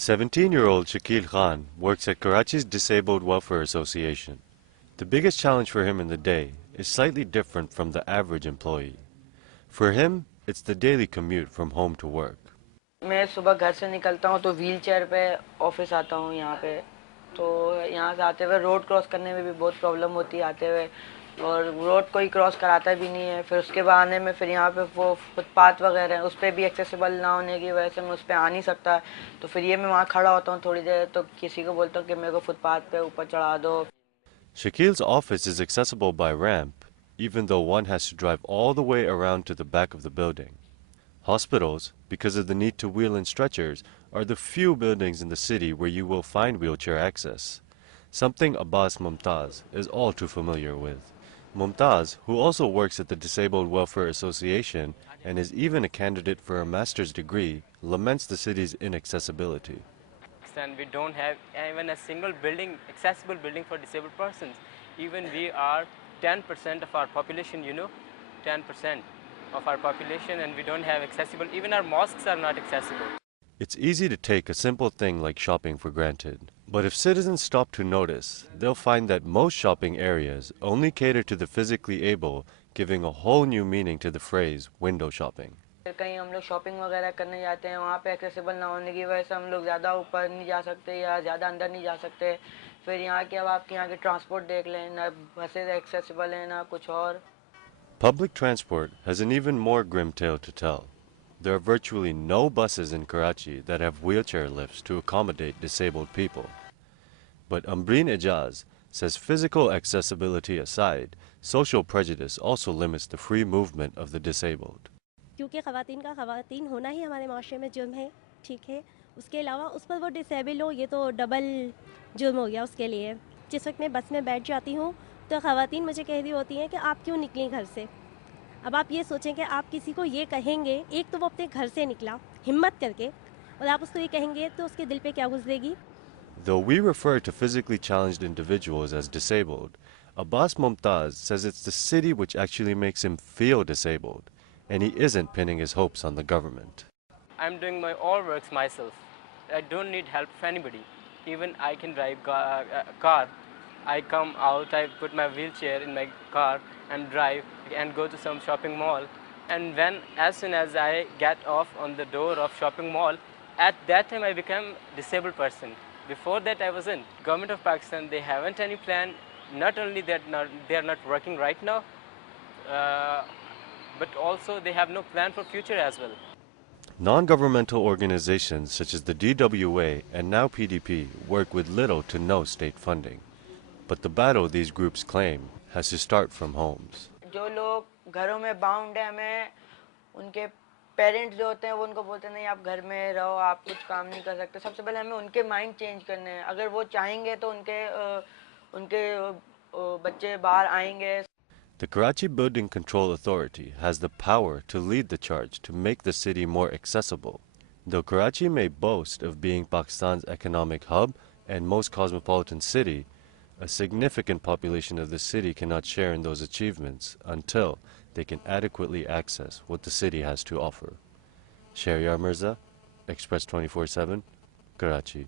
17-year-old Shakil Khan works at Karachi's Disabled Welfare Association. The biggest challenge for him in the day is slightly different from the average employee. For him, it's the daily commute from home to work. मैं सुबह घर से निकलता हूँ तो wheel chair पे office आता हूँ यहाँ पे, तो यहाँ से आते हुए रोड क्रॉस करने में भी बहुत प्रॉब्लम होती है आते हुए, और रोड कोई क्रॉस कराता भी नहीं है। फिर उसके बाद आने में फिर यहाँ पे वो फुटपाथ वगैरह हैं, उस पर भी एक्सेसिबल ना होने की वजह से मैं उस पर आ नहीं सकता। तो फिर ये मैं वहाँ खड़ा होता हूँ थोड़ी देर, तो किसी को बोलता हूँ कि मेरे को फुटपाथ पे ऊपर चढ़ा दो। Shakil's office is accessible by ramp, even though one has to drive all the way around to the back of the building. Hospitals, because of the need to wheel in stretchers, are the few buildings in the city where you will find wheelchair access, something Abbas Mumtaz is all too familiar with. Mumtaz, who also works at the Disabled Welfare Association and is even a candidate for a master's degree, laments the city's inaccessibility. And we don't have even a single building, accessible building for disabled persons. Even we are 10% of our population, 10% of our population, and we don't have accessible, even our mosques are not accessible. It's easy to take a simple thing like shopping for granted. But if citizens stop to notice, they'll find that most shopping areas only cater to the physically able, giving a whole new meaning to the phrase window shopping. कहीं हम लोग shopping वगैरह करने जाते हैं, वहाँ पे accessible ना होने की वजह से हम लोग ज़्यादा ऊपर नहीं जा सकते या ज़्यादा अंदर नहीं जा सकते। फिर यहाँ के अब आपके यहाँ के ट्रांसपोर्ट देख लें, ना बसेज एक्सेसिबल हैं ना कुछ और। Public transport has an even more grim tale to tell. There are virtually no buses in Karachi that have wheelchair lifts to accommodate disabled people. But Ambreen Ijaz says physical accessibility aside, social prejudice also limits the free movement of the disabled. क्योंकि ख़वातीन का ख़वातीन होना ही हमारे माशरे में जुर्म है, ठीक है। उसके अलावा उस पर वो डिसेबल हो, ये तो डबल जुर्म हो गया उसके लिए। जिस वक्त मैं बस में बैठ जाती हूँ तो ख़वातीन मुझे कह रही होती हैं कि आप क्यों निकली घर से। अब आप ये सोचें कि आप किसी को ये कहेंगे, एक तो वो अपने घर से निकला हिम्मत करके, और आप उसको ये कहेंगे तो उसके दिल पे क्या गुजरेगी। Though we refer to physically challenged individuals as disabled, Abbas Mumtaz says it's the city which actually makes him feel disabled, and he isn't pinning his hopes on the government. I'm doing my all works myself. I don't need help from anybody. Even I can drive car. I come out, I put my wheelchair in my car and drive and go to some shopping mall. And as soon as I get off on the door of shopping mall, at that time I become disabled person. Before that I wasn't. Government of Pakistan, they haven't any plan. Not only that they are not working right now, but also they have no plan for future as well. Non-governmental organizations such as the DWA and now PDP work with little to no state funding. But the battle these groups claim has to start from homes. जो लोग घरों में bound है, हमें उनके parents जो होते हैं वो उनको बोलते हैं नहीं आप घर में रहो, आप कुछ काम नहीं कर सकते। सबसे पहले हमें उनके माइंड चेंज करने हैं। अगर वो चाहेंगे तो उनके बच्चे बाहर आएंगे। The Karachi Building Control Authority has the power to lead the charge to make the city more accessible. Though Karachi may boast of being Pakistan's economic hub and most cosmopolitan city, a significant population of the city cannot share in those achievements until they can adequately access what the city has to offer. Shahriyar Mirza, Express 24/7, Karachi.